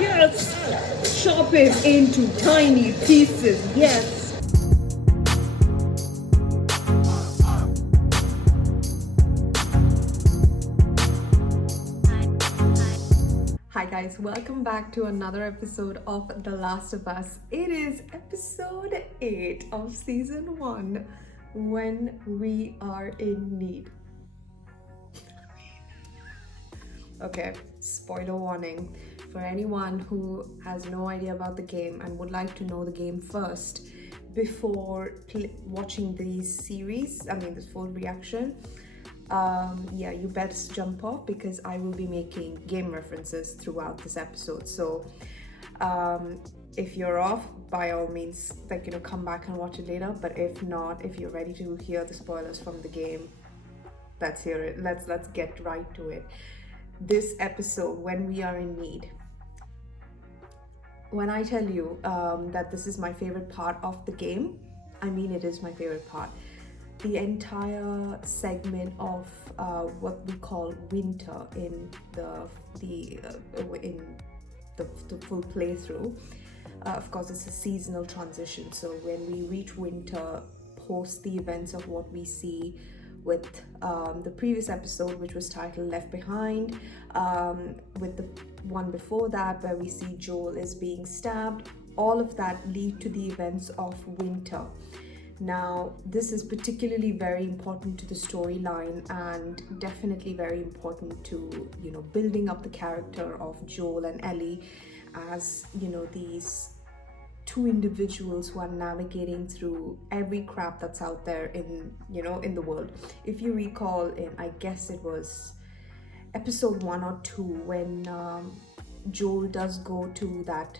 Yes! Chop it into tiny pieces. Yes! Hi guys, welcome back to another episode of The Last of Us. It is episode 8 of season 1, When We Are in Need. Okay, spoiler warning. For anyone who has no idea about the game and would like to know the game first before watching these series, this full reaction, yeah, you best jump off because I will be making game references throughout this episode. So if you're off, by all means, come back and watch it later. But if not, if you're ready to hear the spoilers from the game, let's hear it. Let's get right to it. This episode, When We Are in Need. When I tell you that this is my favorite part of the game, it is my favorite part. The entire segment of what we call winter in the full playthrough. Of course, it's a seasonal transition. So when we reach winter, post the events of what we see with the previous episode, which was titled Left Behind, with the one before that where we see Joel is being stabbed, all of that lead to the events of winter. Now, this is particularly very important to the storyline and definitely very important to, building up the character of Joel and Ellie as, these two individuals who are navigating through every crap that's out there in the world. If you recall, in I guess it was episode 1 or 2, when Joel does go to that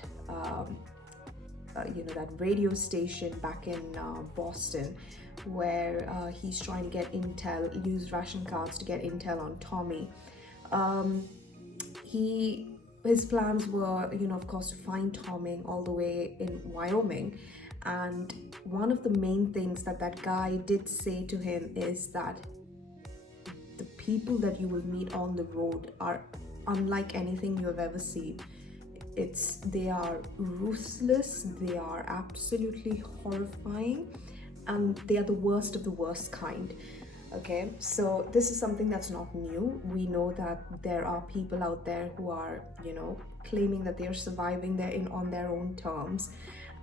that radio station back in Boston, where he's trying to get intel, use ration cards to get intel on Tommy. His plans were, of course, to find Tommy all the way in Wyoming. And one of the main things that guy did say to him is that the people that you will meet on the road are unlike anything you have ever seen. They are ruthless, they are absolutely horrifying, and they are the worst of the worst kind. Okay, so this is something that's not new. We know that there are people out there who are, claiming that they are surviving on their own terms,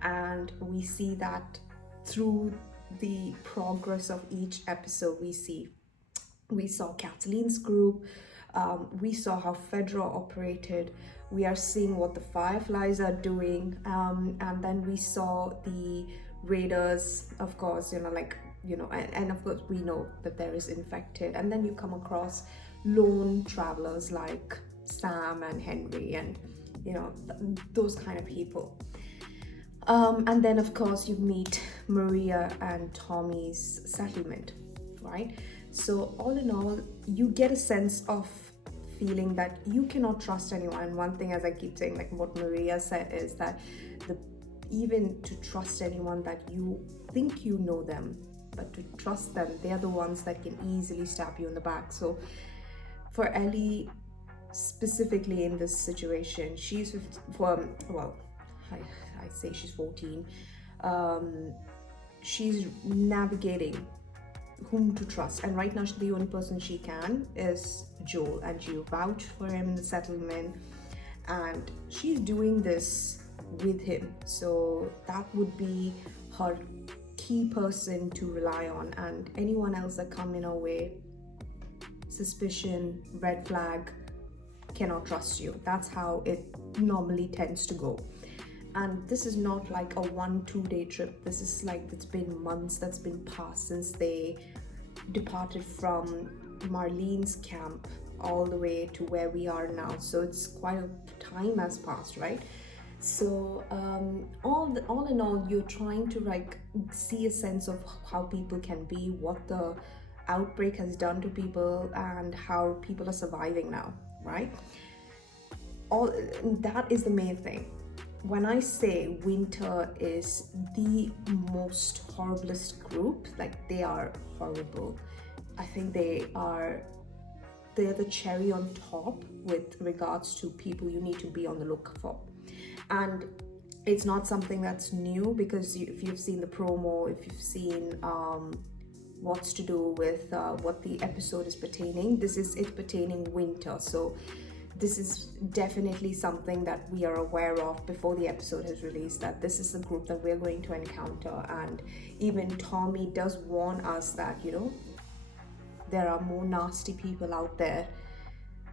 and we see that through the progress of each episode. We saw Kathleen's group, we saw how Fedra operated, we are seeing what the Fireflies are doing, and then we saw the Raiders, of course, and of course we know that there is infected, and then you come across lone travelers like Sam and Henry and those kind of people, and then of course you meet Maria and Tommy's settlement, right? So all in all, you get a sense of feeling that you cannot trust anyone. And one thing, as I keep saying, like what Maria said, is that even to trust anyone that you think you know them, but to trust them, they are the ones that can easily stab you in the back. So for Ellie specifically in this situation, she's I say she's 14. She's navigating whom to trust, and right now the only person she can is Joel, and she vouched for him in the settlement, and she's doing this with him. So that would be her key person to rely on, and anyone else that come in her way, suspicion, red flag, cannot trust you. That's how it normally tends to go. And this is not like a 1-2 day trip. This is like, it's been months that's been passed since they departed from Marlene's camp all the way to where we are now. So it's quite a time has passed, right? So all in all, you're trying to see a sense of how people can be, what the outbreak has done to people, and how people are surviving now, right? All that is the main thing. When I say Winter is the most horriblest group, they are horrible. I think they are they're the cherry on top with regards to people you need to be on the lookout for. And it's not something that's new, because if you've seen the promo, if you've seen what's to do with what the episode is pertaining, it's pertaining winter. So this is definitely something that we are aware of before the episode has released, that this is the group that we're going to encounter. And even Tommy does warn us that, you know, there are more nasty people out there,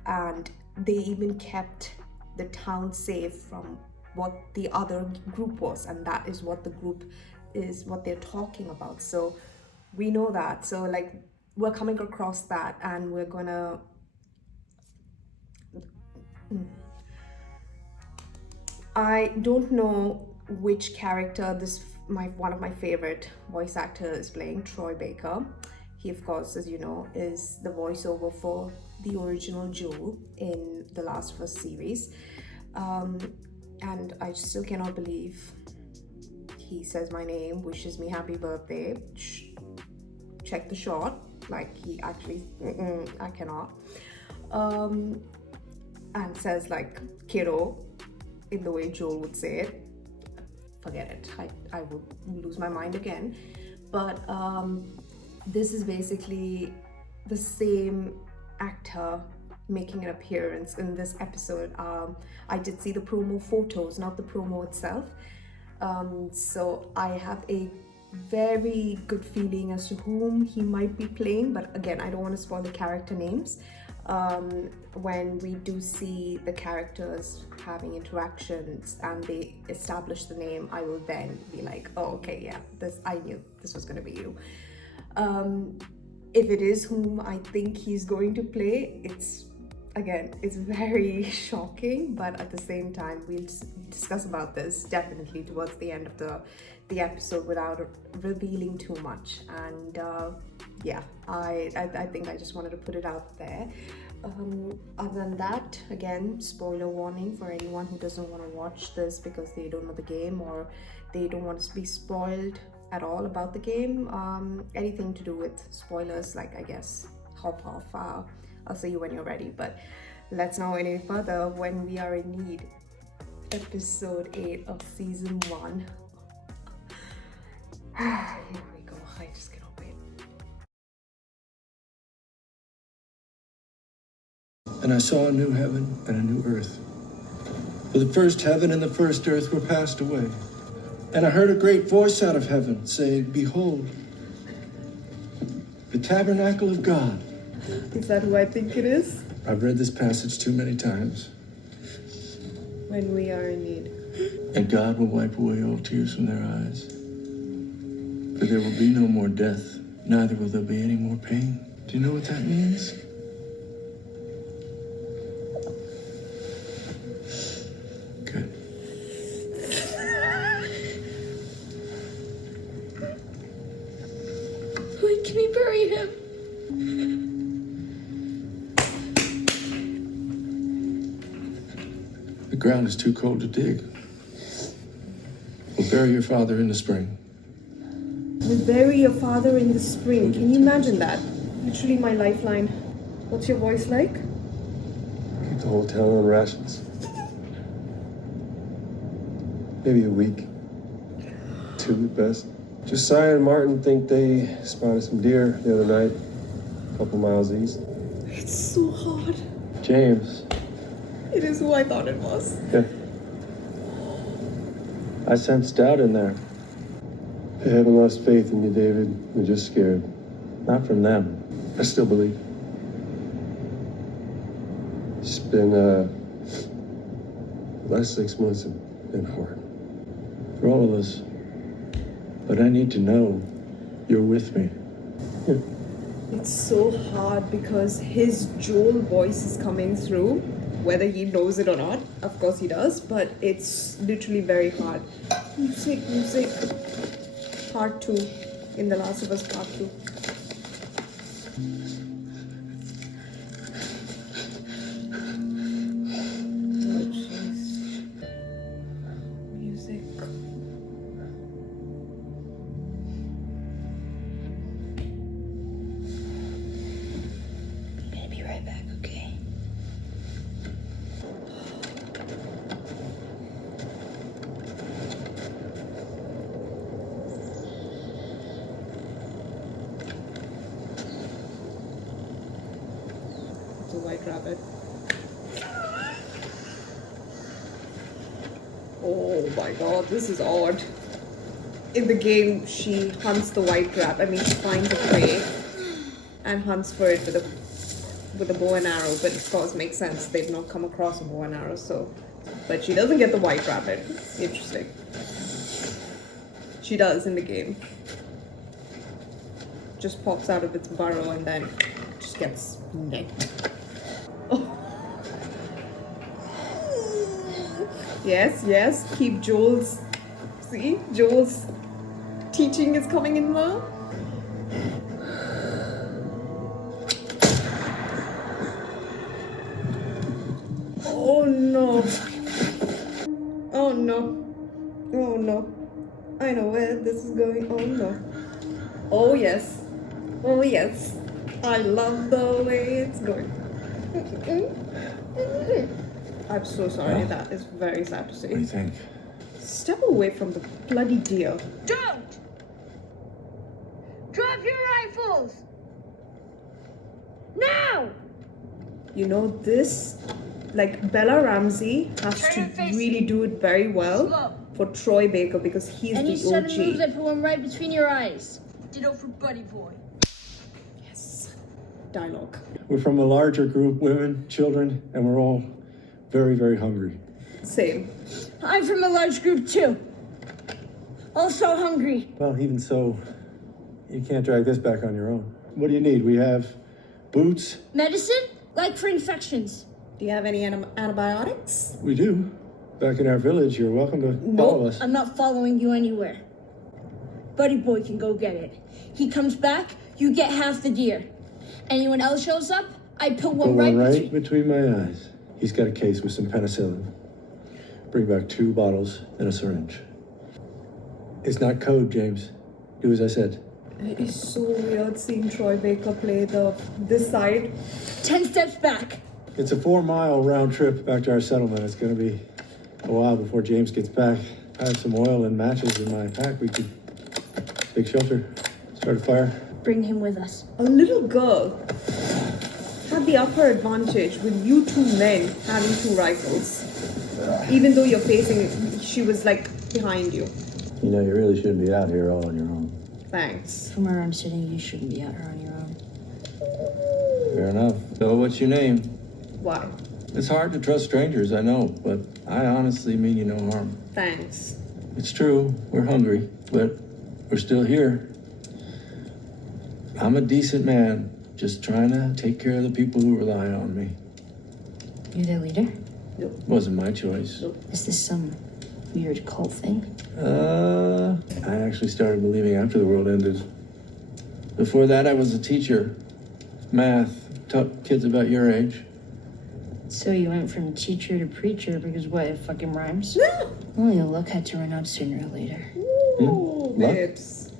and they even kept the town safe from what the other group was, and that is what the group is, what they're talking about. So we know that. So like, we're coming across that, and we're gonna I don't know which character one of my favorite voice actors is playing, Troy Baker. He, of course, as you know, is the voiceover for the original Joel in the Last of Us series. And I still cannot believe he says my name, wishes me happy birthday. Check the shot, like he actually, I cannot. And says like kiddo in the way Joel would say it. Forget it, I would lose my mind again. But this is basically the same actor making an appearance in this episode. I did see the promo photos, not the promo itself. So I have a very good feeling as to whom he might be playing, but again, I don't want to spoil the character names. When we do see the characters having interactions and they establish the name, I will then be like, oh, okay, yeah, I knew this was going to be you. If it is whom I think he's going to play, it's very shocking, but at the same time, we'll discuss about this definitely towards the end of the episode without revealing too much. And yeah, I think I just wanted to put it out there. Other than that, again, spoiler warning for anyone who doesn't want to watch this because they don't know the game, or they don't want to be spoiled at all about the game. Anything to do with spoilers, like, I guess, hop off. I'll see you when you're ready. But let's not go any further. When we are in need, episode 8 of season 1. Here we go. I just cannot wait. And I saw a new heaven and a new earth. For the first heaven and the first earth were passed away. And I heard a great voice out of heaven saying, behold, the tabernacle of God. Is that who I think it is? I've read this passage too many times. When we are in need. And God will wipe away all tears from their eyes. For there will be no more death, neither will there be any more pain. Do you know what that means? Good. Wait, can we bury him? The ground is too cold to dig. We'll bury your father in the spring. We'll bury your father in the spring. Can you imagine that? Literally my lifeline. What's your voice like? Keep the whole town on rations. Maybe a week. 2 at best. Josiah and Martin think they spotted some deer the other night, a couple miles east. It's so hard. James. It is who I thought it was. Yeah. I sensed doubt in there. They haven't lost faith in you, David. They're just scared. Not from them. I still believe. It's been, the last 6 months have been hard. For all of us. But I need to know you're with me. Yeah. It's so hard because his Joel voice is coming through, whether he knows it or not. Of course he does, but it's literally very hard. Music. Part 2. In The Last of Us Part 2. Oh, jeez. Music. I'll be right back, okay? rabbit. Oh my god, this is odd. In the game, she hunts the white rabbit. I mean, she finds a prey and hunts for it with a bow and arrow. But of course, makes sense. They've not come across a bow and arrow, so. But she doesn't get the white rabbit. Interesting. She does in the game. Just pops out of its burrow and then just gets necked. Oh. Yes, yes. Keep Joel's. See, Joel's teaching is coming in well. Oh no. Oh no. Oh no. I know where this is going. Oh no. Oh yes. Oh yes. I love the way it's going. I'm so sorry. That is very sad to see. What do you think? Step away from the bloody deer. Don't! Drop your rifles! Now! You know this, like Bella Ramsey has Turn to your face. really do it very well Slow. for Troy Baker because he's Any the sudden moves, I OG. put one right between your eyes. Ditto for Buddy Boy. Yes. Dialogue. We're from a larger group, women, children, and we're all very, very hungry. Same. I'm from a large group too. Also hungry. Well, even so, you can't drag this back on your own. What do you need? We have boots. Medicine? Like for infections. Do you have any antibiotics? We do. Back in our village, you're welcome to follow us. I'm not following you anywhere. Buddy Boy can go get it. He comes back, you get half the deer. Anyone else shows up, I put Put one one right, between my eyes. He's got a case with some penicillin. Bring back 2 bottles and a syringe. It's not code, James. Do as I said. It is so weird seeing Troy Baker play this side. 10 steps back. It's a 4-mile round trip back to our settlement. It's going to be a while before James gets back. I have some oil and matches in my pack. We could take shelter, start a fire. Bring him with us. A little girl had the upper advantage with you 2 men having 2 rifles. Even though you're facing, she was like behind you. You know, you really shouldn't be out here all on your own. Thanks. From where I'm sitting, you shouldn't be out here on your own. Fair enough. So what's your name? Why? It's hard to trust strangers, I know, but I honestly mean you no harm. Thanks. It's true, we're hungry, but we're still here. I'm a decent man, just trying to take care of the people who rely on me. You're their leader? Wasn't my choice. Is this some weird cult thing? I actually started believing after the world ended. Before that, I was a teacher. Math, taught kids about your age. So you went from teacher to preacher because what, it fucking rhymes? Well, your luck had to run out sooner or later. Ooh, Luck? babes.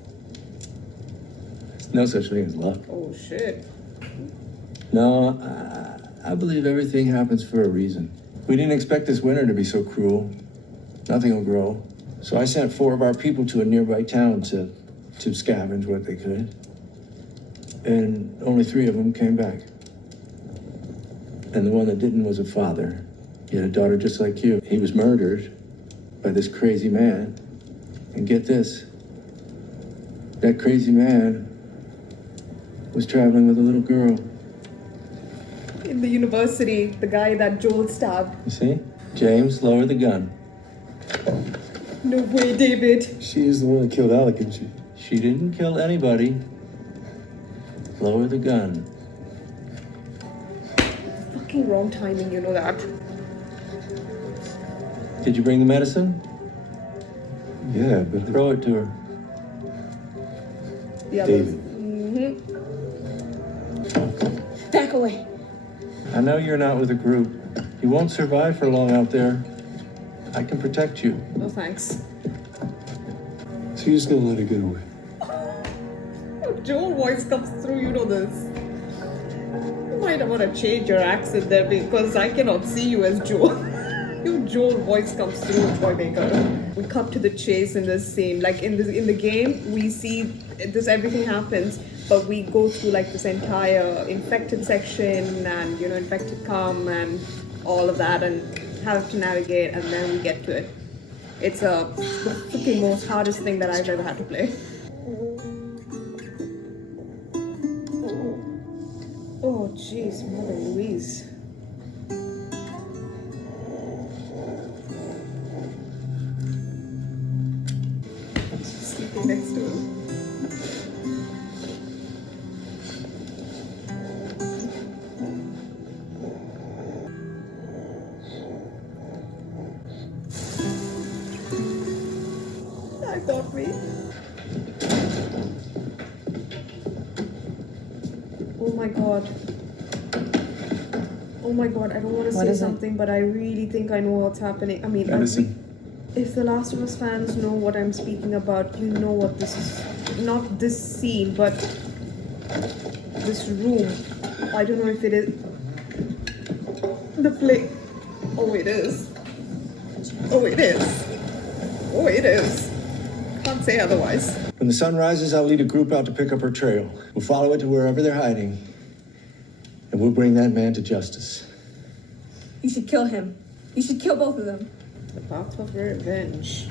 No such thing as luck. Oh shit. No, I believe everything happens for a reason. We didn't expect this winter to be so cruel. Nothing will grow. So I sent 4 of our people to a nearby town to scavenge what they could. And only 3 of them came back. And the one that didn't was a father. He had a daughter just like you. He was murdered by this crazy man. And get this, that crazy man was traveling with a little girl. In the university, the guy that Joel stabbed. You see? James, lower the gun. No way, David. She is the one that killed Alec, isn't she? She didn't kill anybody. Lower the gun. Fucking wrong timing, you know that. Did you bring the medicine? Yeah, but Throw it to her. The others. David. Back away. I know you're not with a group. You won't survive for long out there. I can protect you. No thanks. So you're just gonna let her get away? Joel voice comes through, you know this. You might want to change your accent there because I cannot see you as Joel. You Joel voice comes through Troy Baker. We cut to the chase in this scene. Like in the game, we see this everything happens, but we go through like this entire infected section and infected come and all of that and have to navigate, and then we get to it. It's the freaking most hardest thing that I've ever had to play. Oh jeez, Mother Louise. Sleeping next to him. That got me. Oh my god. Oh my god, I don't want to say something, but I really think I know what's happening. I mean, if The Last of Us fans know what I'm speaking about, you know what this is. Not this scene, but this room. I don't know if it is the play. Oh, it is. Oh, it is. Oh, it is. Can't say otherwise. When the sun rises, I'll lead a group out to pick up her trail. We'll follow it to wherever they're hiding, and we'll bring that man to justice. You should kill him. You should kill both of them. The path of revenge.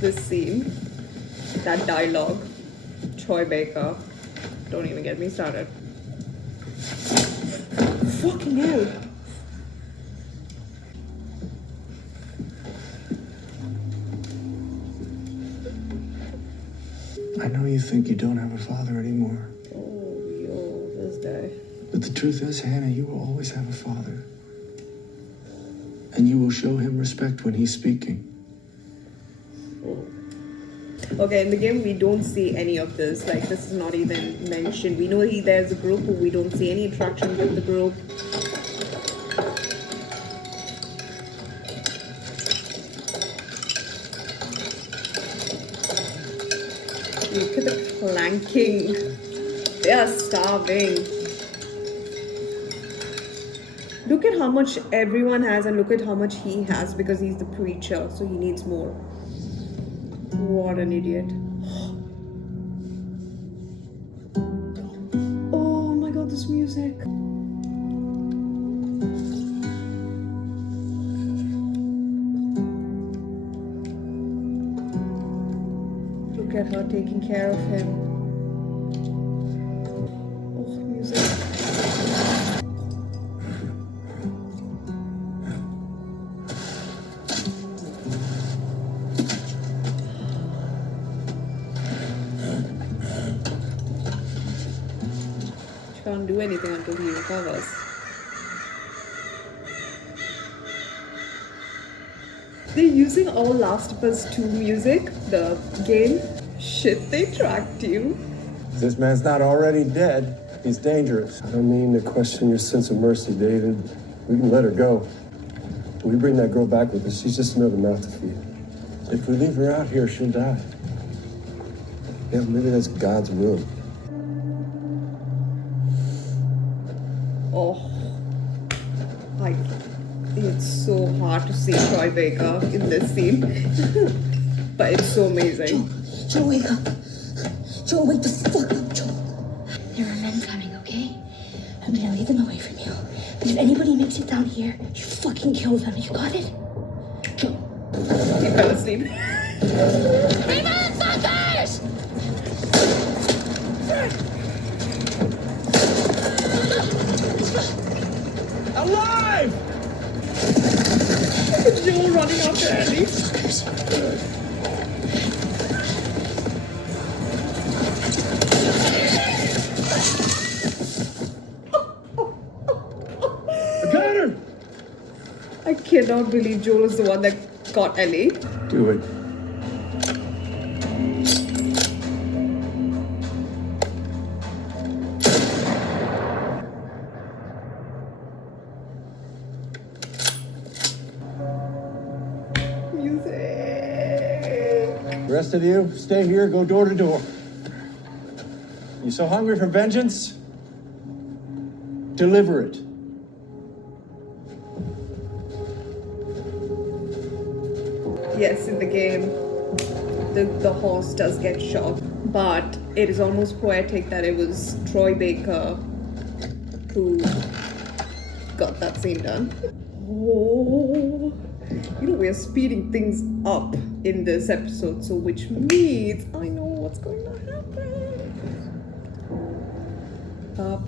This scene, that dialogue, Troy Baker. Don't even get me started. Fucking hell. I know you think you don't have a father anymore. Oh, yo, this guy. But the truth is, Hannah, you will always have a father. And you will show him respect when he's speaking. Okay, in the game we don't see any of this. Like, this is not even mentioned. We know there's a group, but we don't see any interaction with the group. Look at the clanking. They are starving. Look at how much everyone has and look at how much he has because he's the preacher, so he needs more. What an idiot. Oh my god, this music. Look at her taking care of him. Oh, music. Can't do anything until he recovers. They're using all Last of Us 2 music, the game. Shit, they tracked you. This man's not already dead. He's dangerous. I don't mean to question your sense of mercy, David. We can let her go. We bring that girl back with us. She's just another mouth to feed. If we leave her out here, she'll die. Yeah, maybe that's God's will. Oh, it's so hard to see Troy Baker in this scene, but it's so amazing. Joel, wake up. Joel, wake the fuck up, Joel. There are men coming, okay? I'm gonna lead them away from you. But if anybody makes it down here, you fucking kill them. You got it? Joel. He fell asleep. Hey, motherfuckers! Alive! Joel running after Ellie. I got her! I cannot believe Joel is the one that got Ellie. Do it. Music. The rest of you, stay here, go door to door. You so hungry for vengeance? Deliver it. Yes, in the game, the horse does get shot, but it is almost poetic that it was Troy Baker who got that scene done. Oh, we are speeding things up in this episode, so which means I know what's going to happen. Up.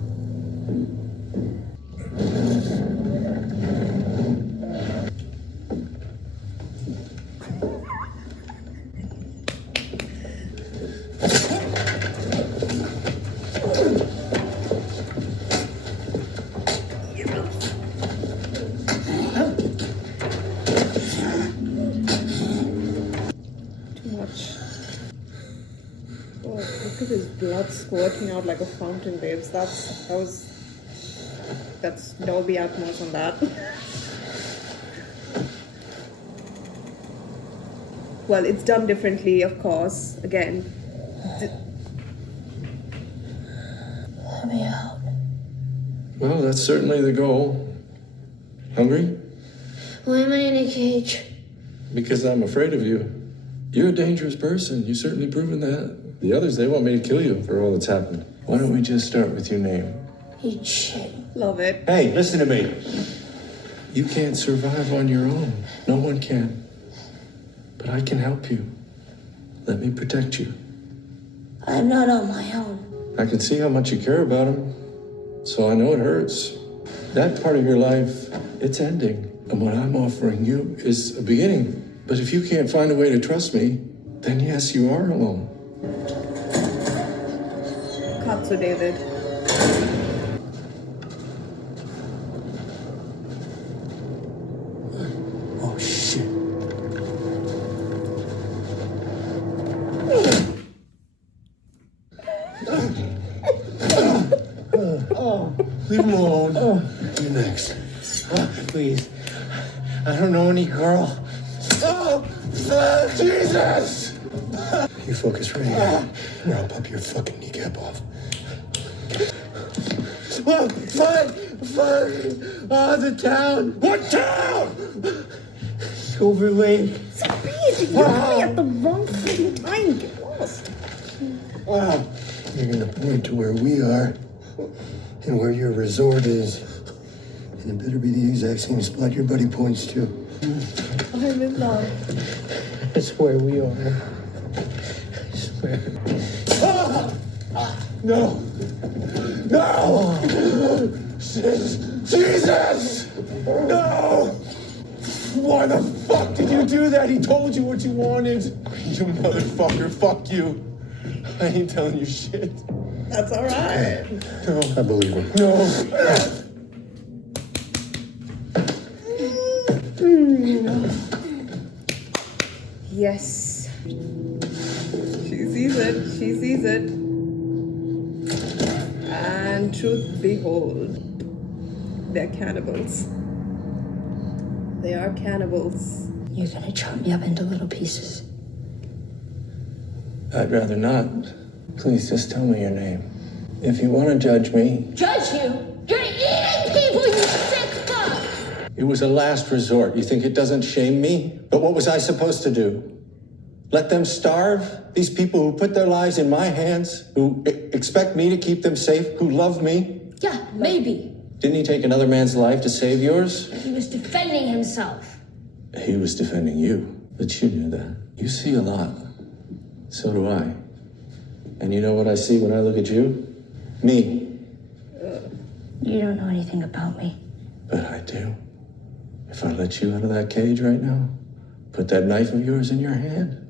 Look at his blood squirting out like a fountain, babes. That's Dolby Atmos on that. Well, it's done differently, of course. Again. Let me out. Well, that's certainly the goal. Hungry? Why am I in a cage? Because I'm afraid of you. You're a dangerous person. You've certainly proven that. The others, they want me to kill you for all that's happened. Why don't we just start with your name? Eat shit. Love it. Hey, listen to me. You can't survive on your own. No one can. But I can help you. Let me protect you. I'm not on my own. I can see how much you care about him. So I know it hurts. That part of your life, it's ending. And what I'm offering you is a beginning. But if you can't find a way to trust me, then yes, you are alone. Katsu David. Oh, shit. Leave him alone. You're next. Please. I don't know any girl. Jesus! You focus right here, or I'll pop your fucking kneecap off. Fine! The town! What town? Silver Lake. Speed! You're going at the wrong fucking time. Get lost. Wow. You're gonna point to where we are and where your resort is. And it better be the exact same spot your buddy points to. I'm in love. That's where we are. I swear. No! No! Jesus! No! Why the fuck did you do that? He told you what you wanted. You motherfucker, fuck you. I ain't telling you shit. That's alright. No. I believe him. No. Yes. She sees it. She sees it. And truth behold, they're cannibals. They are cannibals. You're gonna chop me up into little pieces. I'd rather not. Please just tell me your name. If you want to judge me, Judge you? You're eating people, you sick fuck! it was a last resort. You think it doesn't shame me? But what was I supposed to do? Let them starve? These people who put their lives in my hands, who expect me to keep them safe, who love me? Yeah, maybe. Didn't he take another man's life to save yours? He was defending himself. He was defending you, but you knew that. You see a lot. So do I. And you know what I see when I look at you? Me. You don't know anything about me. But I do. If I let you out of that cage right now, put that knife of yours in your hand,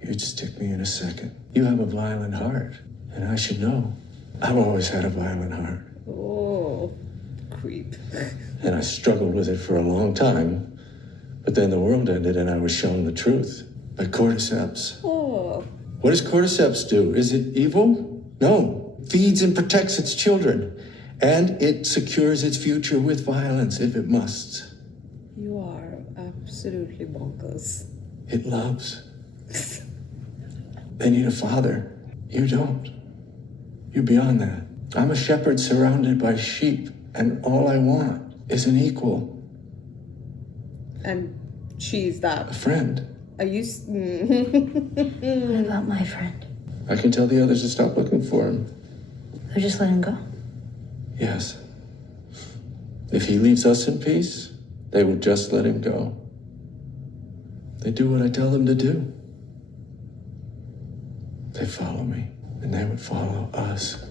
you'd stick me in a second. You have a violent heart, and I should know. I've always had a violent heart. Oh, creep. And I struggled with it for a long time, but then the world ended and I was shown the truth. By cordyceps. Oh. What does cordyceps do? Is it evil? No. Feeds and protects its children. And it secures its future with violence if it must. You are absolutely bonkers. It loves. They need a father. You don't. You're beyond that. I'm a shepherd surrounded by sheep, and all I want is an equal, And she's a that. friend. Are you? What about my friend? I can tell the others to stop looking for him. Or just let him go? Yes. If he leaves us in peace, they will just let him go. They do what I tell them to do. They follow me, and they would follow us.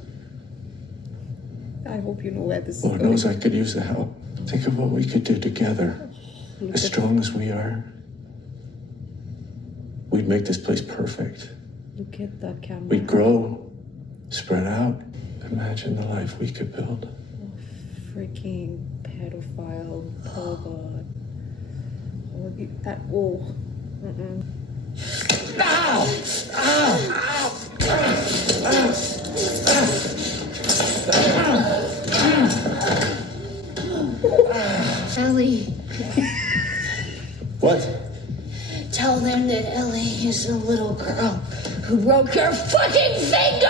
I hope you know where this is Lord going. knows I could use the help. Think of what we could do together. As strong as we are, we'd make this place perfect. Look at that camera. We'd grow, spread out. Imagine the life we could build. Freaking pedophile pervert. That. Oh. Mm-mm. Ellie, What? tell them that Ellie is the little girl who broke your fucking finger!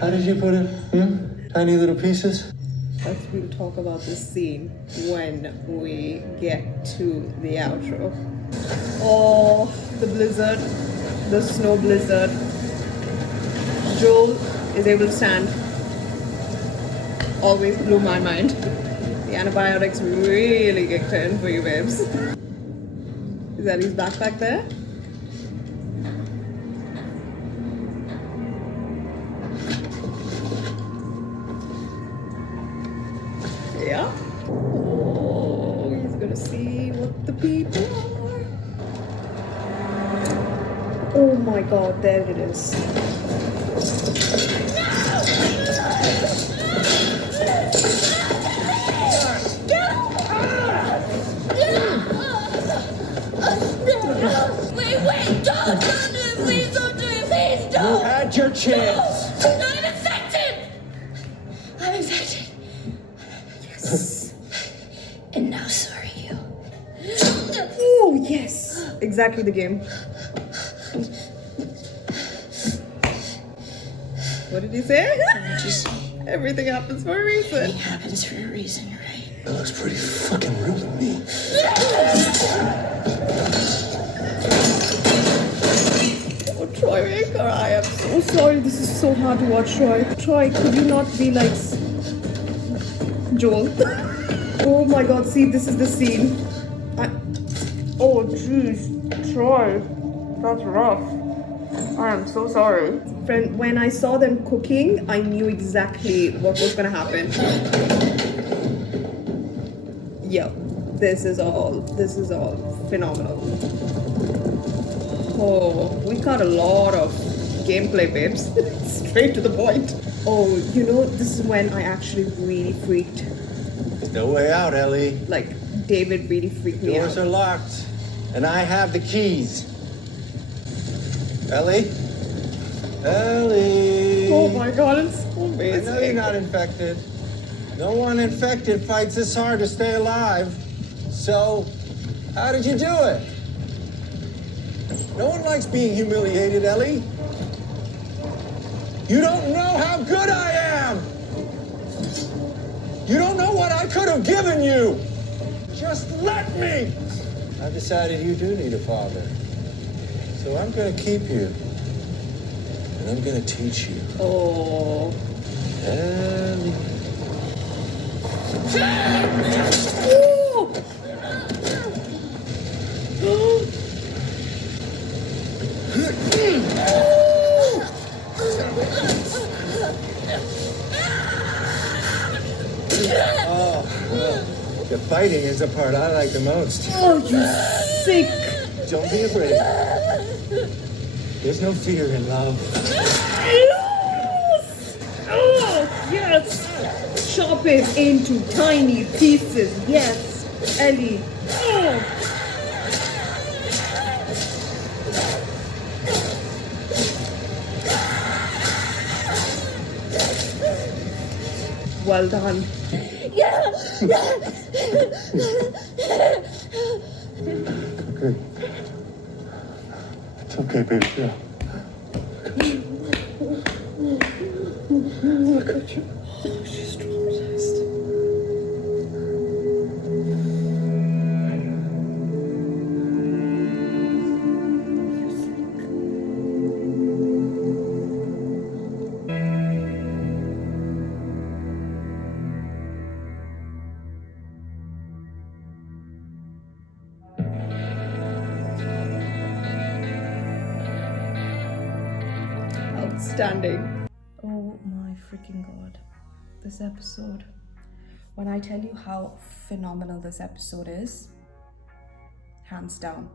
How did you put it? Tiny little pieces? We'll talk about this scene when we get to the outro. Oh, the blizzard, the snow blizzard. Joel is able to stand. Always blew my mind. The antibiotics really kicked in for you, babes. Is Ellie's backpack there? Yeah. Oh, he's gonna see what the people are. Oh my god, there it is. Wait, don't do it! Please don't do it! Please don't! You had your chance. No, I'm infected! I'm infected. Yes. And now so are you. Oh, yes. Exactly the game. What did you say? What'd you say? Everything happens for a reason. It happens for a reason, right? That looks pretty fucking rude to me. Oh, Troy Baker, I am so sorry. This is so hard to watch, Troy. Troy, could you not be like Joel? Oh my god, see, this is the scene. Oh, jeez. Troy, that's rough. I am so sorry. Friend, when I saw them cooking, I knew exactly what was gonna happen. Yo, this is all phenomenal. Oh, we got a lot of gameplay, babes. Straight to the point. Oh, you know, this is when I actually really freaked. No way out, Ellie. Like, David really freaked me Doors out. are locked, and I have the keys. Ellie? Ellie! Oh my god, it's so I know you're amazing. not infected. No one infected fights this hard to stay alive. So, how did you do it? No one likes being humiliated, Ellie. You don't know how good I am. You don't know what I could have given you. Just let me. I've decided you do need a father. So I'm going to keep you. And I'm going to teach you. Oh. Ellie. The fighting is the part I like the most. Oh, you sick. Don't be afraid. There's no fear in love. Yes! Oh, yes! Chop it into tiny pieces. Yes, Ellie. Oh. Well done. Okay. It's okay, baby. Yeah. Look at you. Oh, she's traumatized. standing. Oh my freaking god. This episode. When I tell you how phenomenal this episode is, hands down,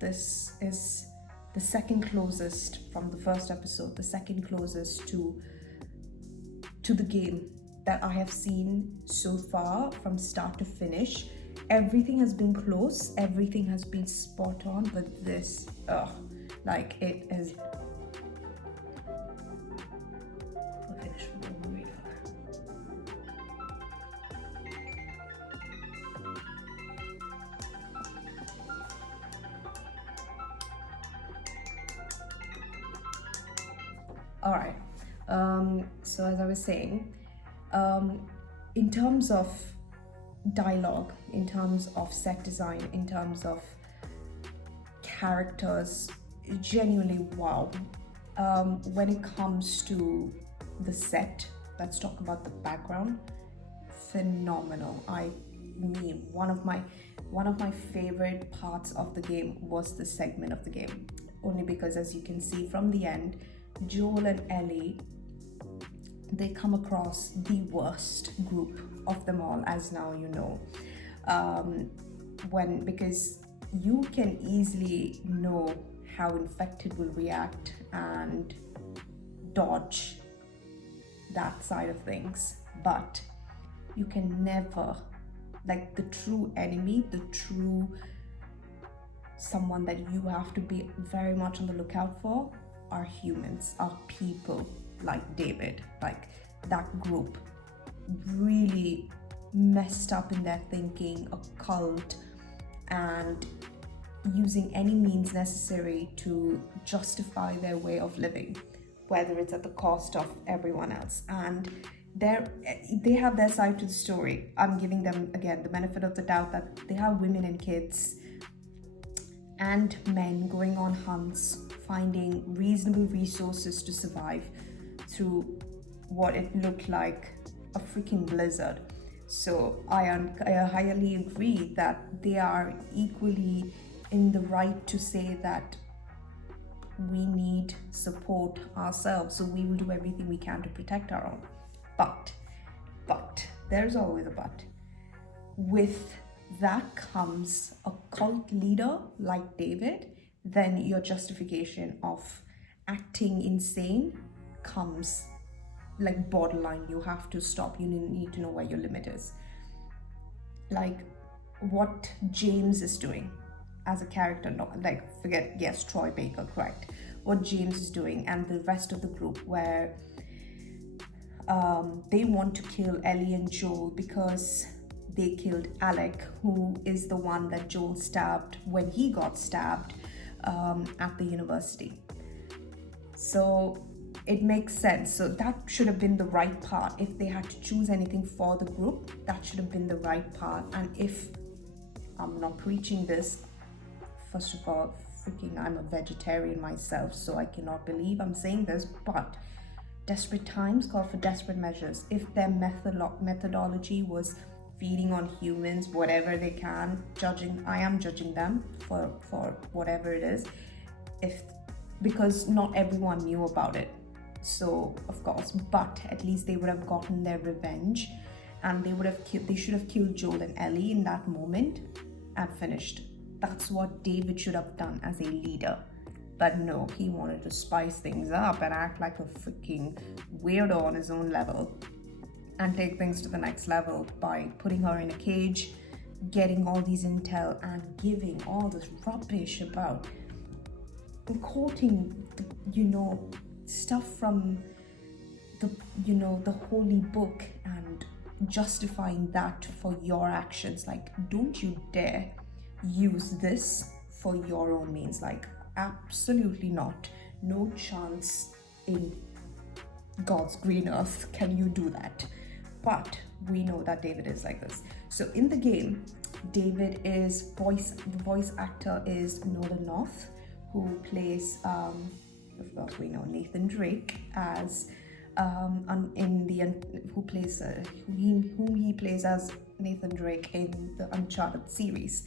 this is the second closest from the first episode, the second closest to the game that I have seen so far from start to finish. Everything has been close, everything has been spot on, but this, like it is. I'll finish with one more read for that. All right. So as I was saying, in terms of dialogue, in terms of set design, in terms of characters, genuinely wow. When it comes to the set, let's talk about the background. Phenomenal. I mean, one of my favorite parts of the game was the segment of the game, only because, as you can see from the end, Joel and Ellie, they come across the worst group of them all, as now you know. Because you can easily know how infected will react and dodge that side of things, but you can never, like, the true enemy, the true someone that you have to be very much on the lookout for are humans, are people like David. Like, that group really messed up in their thinking, a cult, and using any means necessary to justify their way of living, whether it's at the cost of everyone else. And they have their side to the story. I'm giving them, again, the benefit of the doubt that they have women and kids and men going on hunts, finding reasonable resources to survive through what it looked like a freaking blizzard. So I highly agree that they are equally in the right to say that we need support ourselves, so we will do everything we can to protect our own. But there's always a but. With that comes a cult leader like David, then your justification of acting insane comes like borderline. You have to stop. You need to know where your limit is. Like what James is doing as a character, Troy Baker, correct. What James is doing and the rest of the group, where they want to kill Ellie and Joel because they killed Alec, who is the one that Joel stabbed when he got stabbed at the university. So it makes sense. So that should have been the right part. If they had to choose anything for the group, that should have been the right part. And if I'm not preaching this, first of all, I'm a vegetarian myself, so I cannot believe I'm saying this, but desperate times call for desperate measures. If their methodology was feeding on humans whatever they can, I am judging them for whatever it is, because not everyone knew about it. So of course, but at least they would have gotten their revenge, and they should have killed Joel and Ellie in that moment and finished. That's what David should have done as a leader. But no, he wanted to spice things up and act like a freaking weirdo on his own level and take things to the next level by putting her in a cage, getting all these intel and giving all this rubbish about quoting, stuff from the holy book and justifying that for your actions. Like, don't you dare use this for your own means. Like, absolutely not. No chance in God's green earth can you do that. But we know that David is like this. So in the game, David is the voice actor is Nolan North, who plays of course we know Nathan Drake as whom he plays as Nathan Drake in the Uncharted series.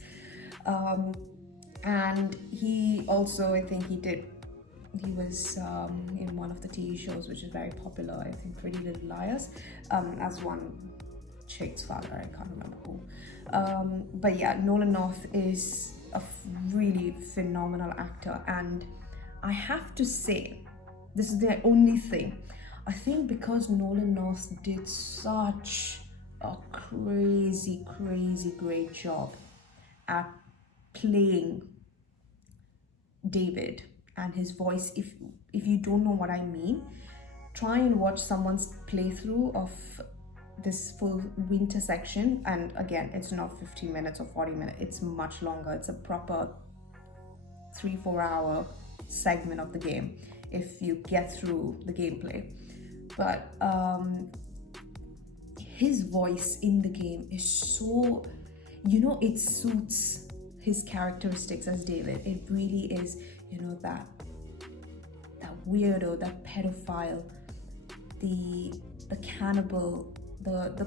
And he also, I think he did He was in one of the TV shows, which is very popular, I think Pretty Little Liars, as one chick's father, I can't remember who. But yeah, Nolan North is a really phenomenal actor, and I have to say, this is the only thing, I think because Nolan North did such a crazy great job at playing David and his voice. If you don't know what I mean, try and watch someone's playthrough of this full winter section, and again, it's not 15 minutes or 40 minutes, it's much longer. It's a proper 3-4 hour segment of the game if you get through the gameplay. But his voice in the game is so, it suits his characteristics as David. It really is, that weirdo, that pedophile, the cannibal, the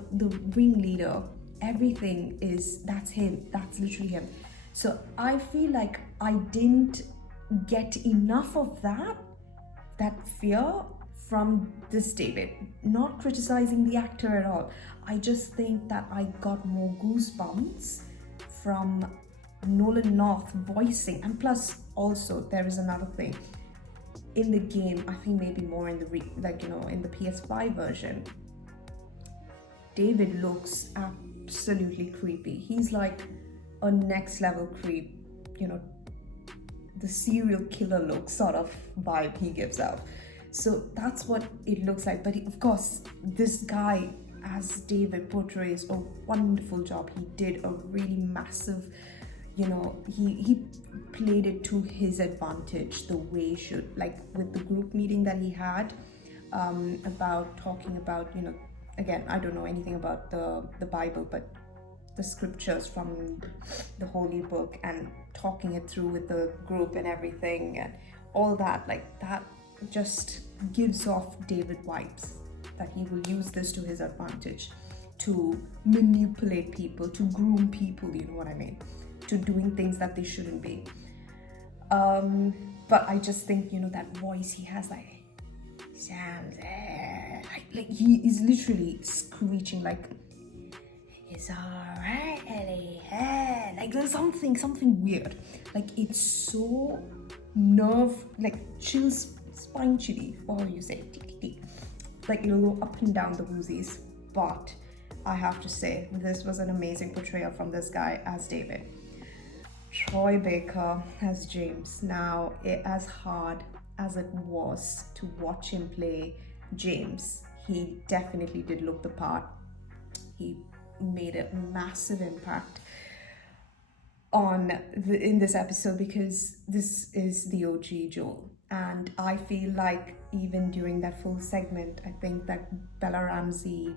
ringleader. Everything that's him. That's literally him. So I feel like I didn't get enough of that fear from this David. Not criticizing the actor at all. I just think that I got more goosebumps from Nolan North voicing. And plus, also, there is another thing. In the game, I think maybe more in the in the PS5 version, David looks absolutely creepy. He's like a next level creep, the serial killer look sort of vibe he gives out. So that's what it looks like. But of course, this guy as David portrays a wonderful job. He did a really massive, he played it to his advantage the way he should, like with the group meeting that he had, about talking about, again, I don't know anything about the Bible, but the scriptures from the holy book, and talking it through with the group and everything, and all that, like that just gives off David vibes, that he will use this to his advantage to manipulate people, to groom people, you know what I mean, to doing things that they shouldn't be. But I just think, that voice he has, like Sam's like he is literally screeching, like, it's alright, Ellie, like there's something weird, like it's so chills, spine chilly, or you say like it'll go up and down the woozies. But I have to say, this was an amazing portrayal from this guy as David. Troy Baker as James. Now, as hard as it was to watch him play James, he definitely did look the part. He made a massive impact in this episode, because this is the OG Joel. And I feel like even during that full segment, I think that Bella Ramsey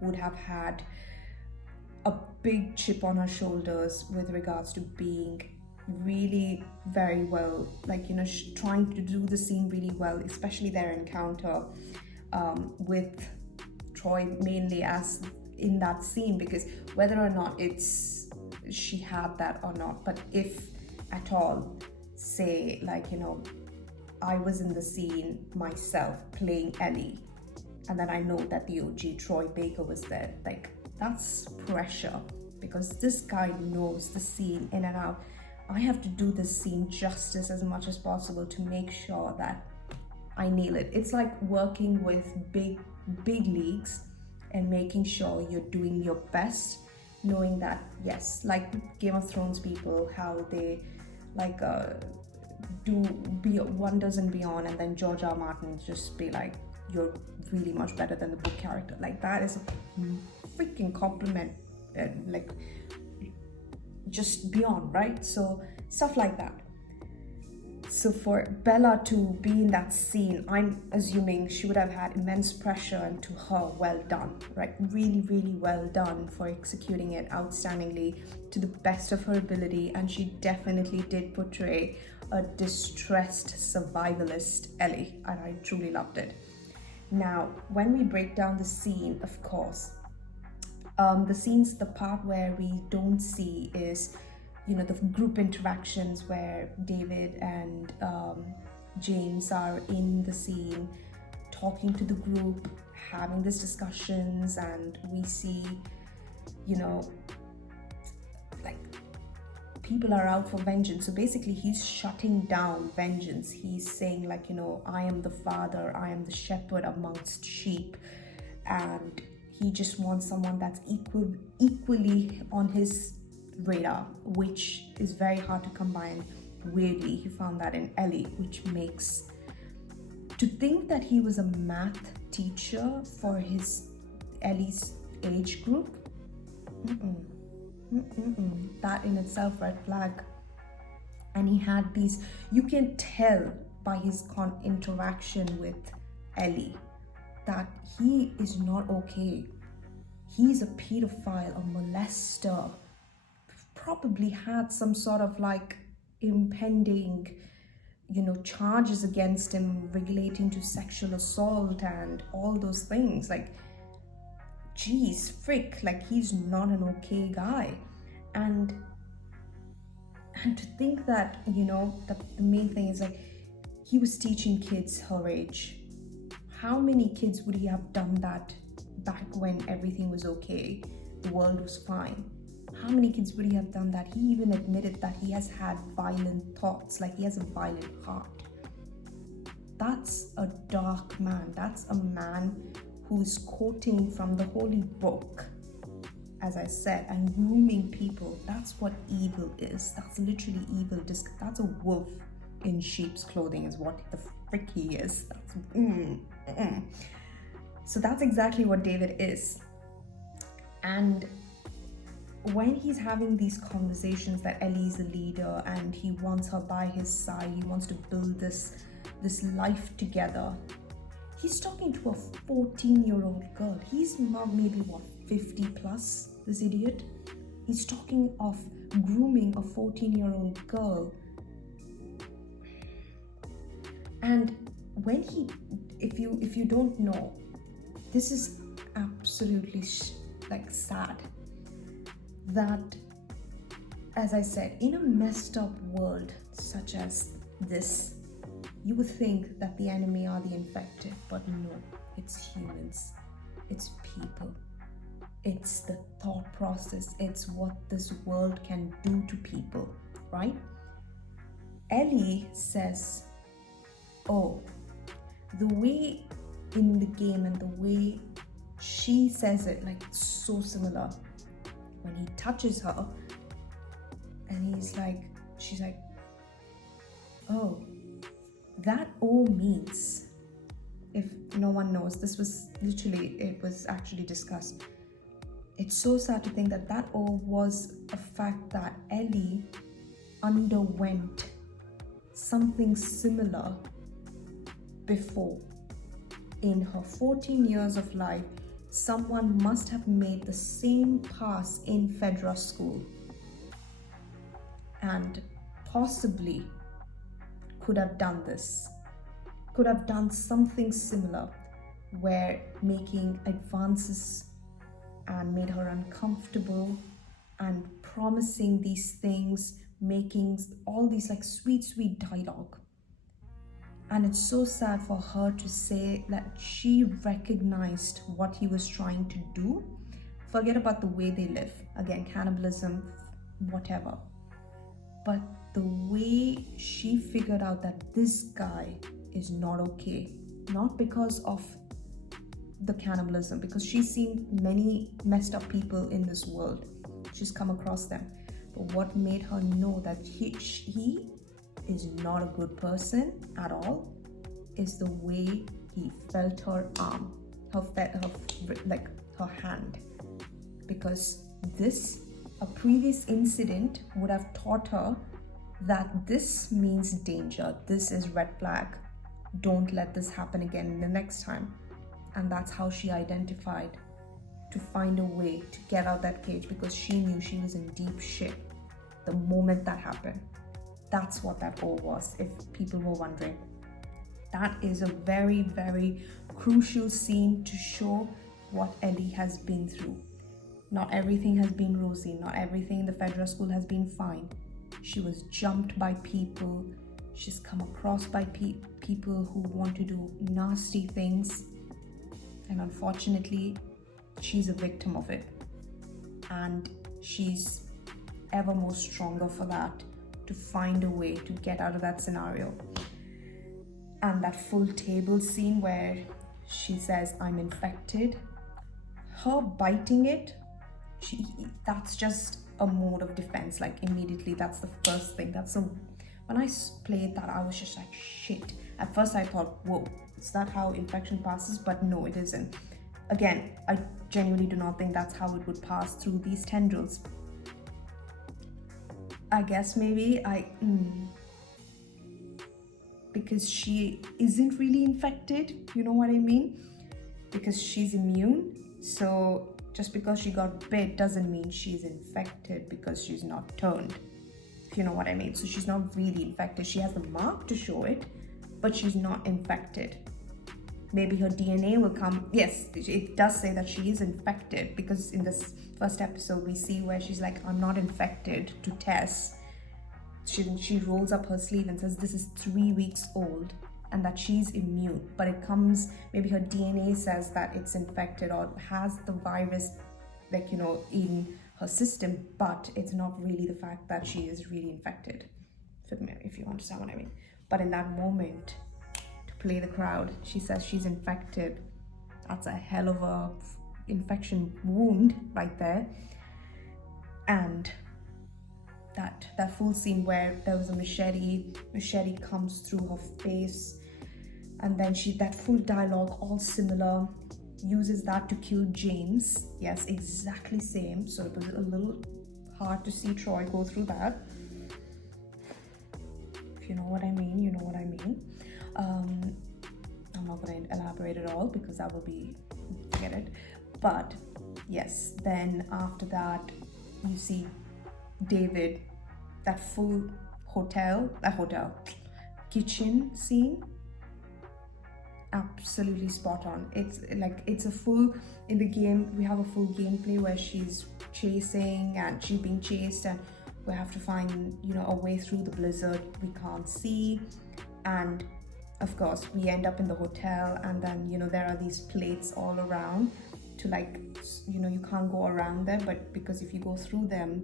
would have had a big chip on her shoulders with regards to being really very well, trying to do the scene really well, especially their encounter with Troy, mainly as in that scene, because whether or not she had that or not, but if at all, say I was in the scene myself playing Ellie, and then I know that the OG Troy Baker was there, like that's pressure, because this guy knows the scene in and out. I have to do this scene justice as much as possible to make sure that I nail it. It's like working with big leagues and making sure you're doing your best, knowing that, yes, like Game of Thrones people, how they do wonders and beyond, and then George R. Martin just be like, you're really much better than the book character. Like that is a freaking compliment, just beyond, right? So stuff like that. So for Bella to be in that scene, I'm assuming she would have had immense pressure, and to her, well done, right? Really, really well done for executing it outstandingly to the best of her ability. And she definitely did portray a distressed survivalist Ellie, and I truly loved it. Now, when we break down the scene, of course, the part where we don't see is, the group interactions where David and James are in the scene talking to the group, having these discussions, and we see, you know, like people are out for vengeance. So basically he's shutting down vengeance. He's saying, like, you know, I am the father, I am the shepherd amongst sheep, and he just wants someone that's equally on his radar, which is very hard to combine. Weirdly, he found that in Ellie, which makes, to think that he was a math teacher for his Ellie's age group, that in itself, red flag. And he had these, you can tell by his interaction with Ellie that he is not okay. He's a pedophile, a molester, probably had some sort of like impending, you know, charges against him relating to sexual assault and all those things. Like, geez, frick, like he's not an okay guy. And to think that, you know, that the main thing is like he was teaching kids her age. How many kids would he have done that back when everything was okay, the world was fine? How many kids would he have done that? He even admitted that he has had violent thoughts, like he has a violent heart. That's a dark man. That's a man who's quoting from the holy book, as I said, and grooming people. That's what evil is. That's literally evil. That's a wolf in sheep's clothing is what the frick he is. So that's exactly what David is. And when he's having these conversations that Ellie's a leader and he wants her by his side, he wants to build this life together, he's talking to a 14-year-old girl. He's maybe, what, 50 plus, this idiot? He's talking of grooming a 14-year-old girl. And when if you don't know, this is absolutely like sad that, as I said, in a messed up world such as this, you would think that the enemy are the infected, but no, it's humans, it's people, it's the thought process, it's what this world can do to people, right? Ellie says, oh, the way in the game and the way she says it, like, so similar. When he touches her and she's like, oh, that O means, if no one knows, this was literally, it was actually discussed. It's so sad to think that O was a fact that Ellie underwent something similar before. In her 14 years of life, someone must have made the same pass in Fedra school and possibly could have done this, could have done something similar, where making advances and made her uncomfortable and promising these things, making all these like sweet dialogue. And it's so sad for her to say that she recognized what he was trying to do. Forget about the way they live. Again, cannibalism, whatever. But the way she figured out that this guy is not okay, not because of the cannibalism, because she's seen many messed up people in this world. She's come across them. But what made her know that he is not a good person at all is the way he felt her arm, her hand. Because a previous incident would have taught her that this means danger, this is red flag, don't let this happen again the next time. And that's how she identified to find a way to get out that cage, because she knew she was in deep shit the moment that happened. That's what that O was, if people were wondering. That is a very, very crucial scene to show what Ellie has been through. Not everything has been rosy, not everything in the Fedra school has been fine. She was jumped by people. she's come across by people who want to do nasty things, and unfortunately she's a victim of it, and she's ever more stronger for that, to find a way to get out of that scenario. And that full table scene where she says, I'm infected, her biting it, that's just a mode of defense. Like immediately, that's the first thing. When I played that, I was just like, shit. At first I thought, whoa, is that how infection passes? But no, it isn't. Again, I genuinely do not think that's how it would pass through these tendrils. I guess maybe because she isn't really infected, you know what I mean? Because she's immune. So just because she got bit doesn't mean she's infected, because she's not turned, if you know what I mean. So she's not really infected. She has the mark to show it, but she's not infected. Maybe her DNA will come. Yes, it does say that she is infected, because in this first episode we see where she's like, I'm not infected, to Tess. She rolls up her sleeve and says this is 3 weeks old, and that she's immune. But it comes, maybe her DNA says that it's infected or has the virus, like, you know, in her system, but it's not really the fact that she is really infected, if you understand what I mean. But in that moment, to play the crowd, she says she's infected. That's a hell of a infection wound right there. And that full scene where there was a machete comes through her face, and then that full dialogue, all similar, uses that to kill James. Yes, exactly same. So it was a little hard to see Troy go through that. If you know what I mean, you know what I mean. I'm not going to elaborate at all, because that will be, forget it. But yes, then after that you see David, that full hotel kitchen scene, absolutely spot on. It's like, it's a full, in the game we have a full gameplay where she's chasing and she's being chased, and we have to find, you know, a way through the blizzard we can't see. And of course we end up in the hotel, and then, you know, there are these plates all around to, like, you know, you can't go around them, but because if you go through them,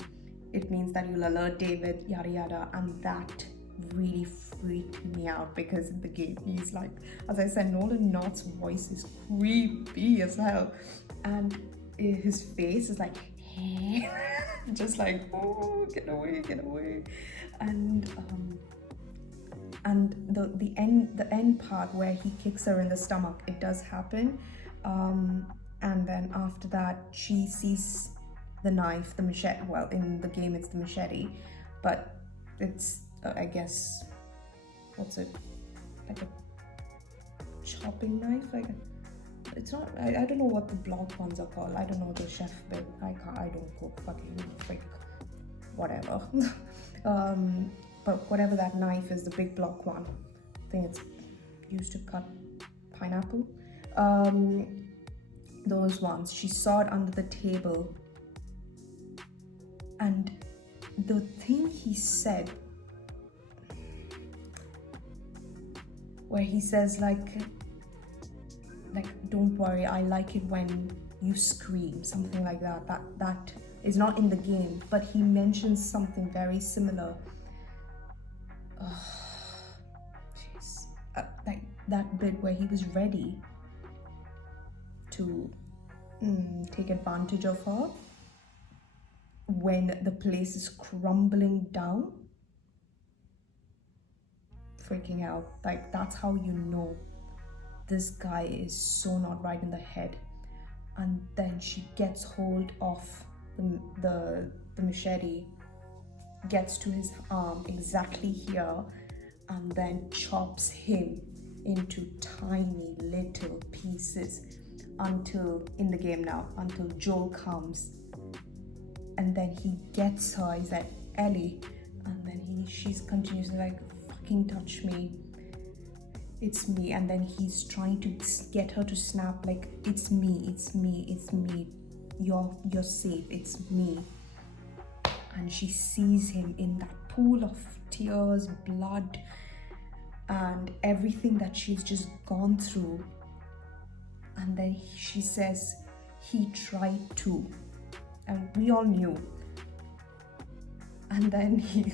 it means that you'll alert David, yada yada. And that really freaked me out, because in the game he's like, as I said, Nolan North's voice is creepy as hell, and his face is like just like, oh, get away. And the end part where he kicks her in the stomach, it does happen, and then after that she sees the knife, the machete. Well, in the game it's the machete, but it's I guess, what's it, like a chopping knife, like it's not, I don't know what the block ones are called. I don't know the chef bit. I don't cook, fucking freak, whatever. But whatever that knife is, the big block one, I think it's used to cut pineapple. Those ones, she saw it under the table, and the thing he said, where he says like don't worry, I like it when you scream, something like that. That is not in the game, but he mentions something very similar. Jeez, like that bit where he was ready to take advantage of her when the place is crumbling down. Freaking out. Like, that's how you know this guy is so not right in the head. And then she gets hold of the machete, gets to his arm exactly here, and then chops him into tiny little pieces until, in the game now, until Joel comes, and then he gets her. He's like, Ellie, and then she's continuously like, fucking touch me, it's me. And then he's trying to get her to snap, like, it's me, you're safe, it's me. And she sees him in that pool of tears, blood, and everything that she's just gone through. And then she says he tried to, and we all knew. And then he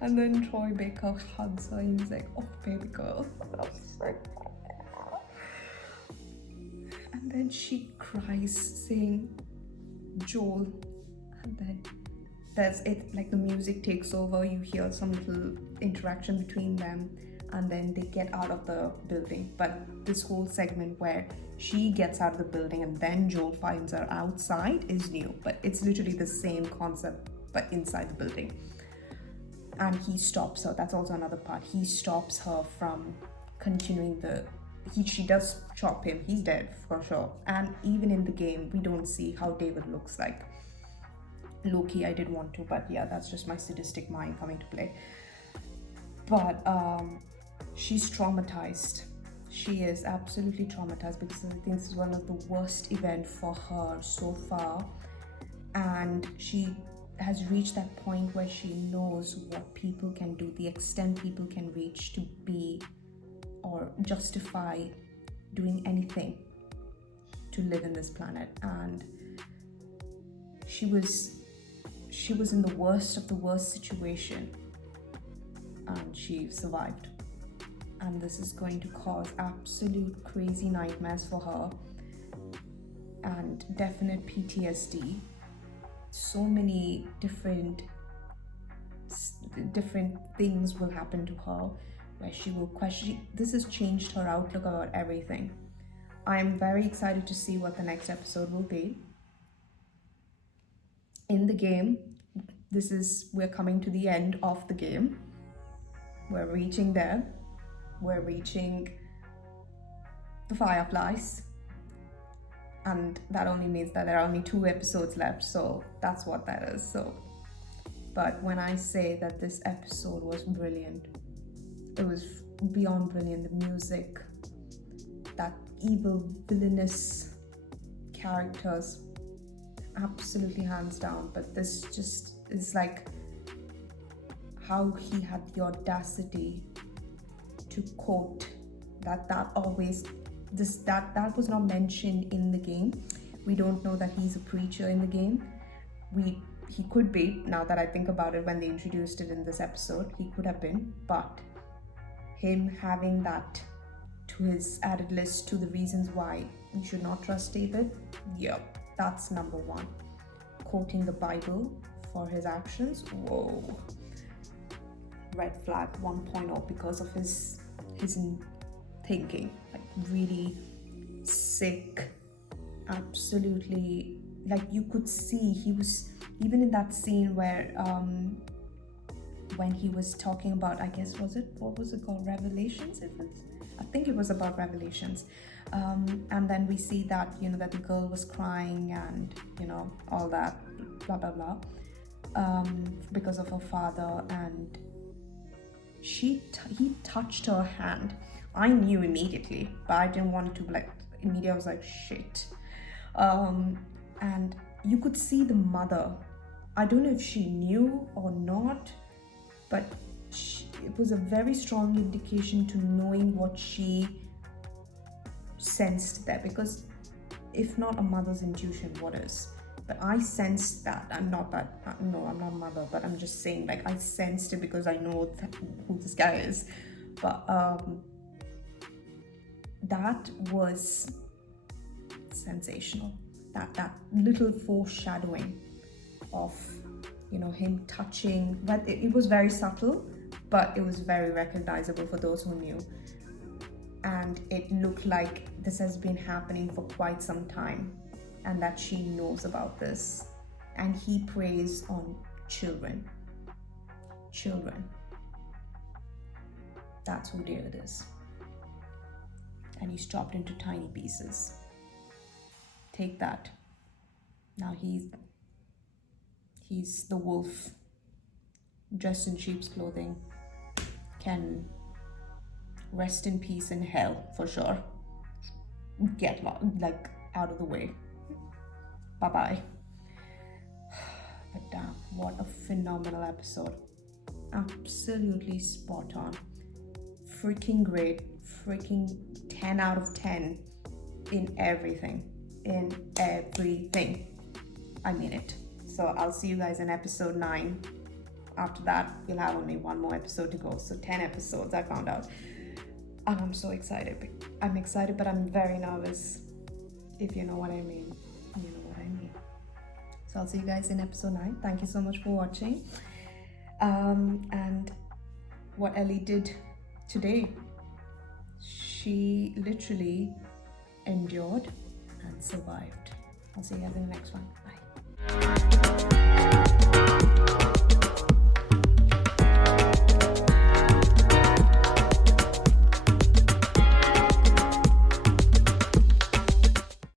and then Troy Baker hugs her and he's like, oh baby girl. And then she cries saying, Joel. And then there's it, like the music takes over, you hear some little interaction between them, and then they get out of the building. But this whole segment where she gets out of the building and then Joel finds her outside is new, but it's literally the same concept but inside the building. And he stops her. That's also another part. He stops her from continuing she does chop him. He's dead for sure. And even in the game, we don't see how David looks like. Low-key, I did want to, but yeah, that's just my sadistic mind coming to play. But she's traumatized. She is absolutely traumatized because I think this is one of the worst events for her so far. And she has reached that point where she knows what people can do, the extent people can reach to be or justify doing anything to live in this planet. And she was in the worst of the worst situation, and she survived. And this is going to cause absolute crazy nightmares for her and definite PTSD. So many different things will happen to her where she will question. This has changed her outlook about everything. I am very excited to see what the next episode will be. In the game, we're coming to the end of the game. We're reaching there. We're reaching the Fireflies. And that only means that there are only 2 episodes left, so that's what that is. So, but when I say that this episode was brilliant, it was beyond brilliant. The music, that evil, villainous characters, absolutely hands down. But this just is like how he had the audacity to quote that was not mentioned in the game. We don't know that he's a preacher in the game. He could be, now that I think about it, when they introduced it in this episode, he could have been, but him having that to his added list to the reasons why you should not trust David, yep, that's number 1. Quoting the Bible for his actions, whoa. Red flag 1.0 because of his thinking, like really sick, absolutely. Like you could see he was, even in that scene where when he was talking about, I guess, what was it called, Revelations? I think it was about Revelations, and then we see that, you know, that the girl was crying and, you know, all that blah blah blah, because of her father, and he touched her hand. I knew immediately, but I didn't want to, like, immediately I was like, shit. And you could see the mother. I don't know if she knew or not, but it was a very strong indication to knowing what she sensed there, because if not a mother's intuition, what is? But I sensed that. I'm not a mother, but I'm just saying, like, I sensed it because I know who this guy is. But that was sensational. That little foreshadowing of, you know, him touching, but it was very subtle, but it was very recognizable for those who knew. And it looked like this has been happening for quite some time, and that she knows about this. And he preys on children. That's who David is. And he's chopped into tiny pieces. Take that. Now he's the wolf, dressed in sheep's clothing, can rest in peace in hell for sure. Get like out of the way. Bye-bye. But damn, what a phenomenal episode. absolutely spot on. Freaking great. Freaking 10 out of 10 in everything. In everything. I mean it. So I'll see you guys in episode 9. After that, we'll have only one more episode to go. So 10 episodes, I found out. And I'm so excited. I'm excited, but I'm very nervous. If you know what I mean. You know what I mean. So I'll see you guys in episode 9. Thank you so much for watching. And what Ellie did today, she literally endured and survived. I'll see you guys in the next one. Bye.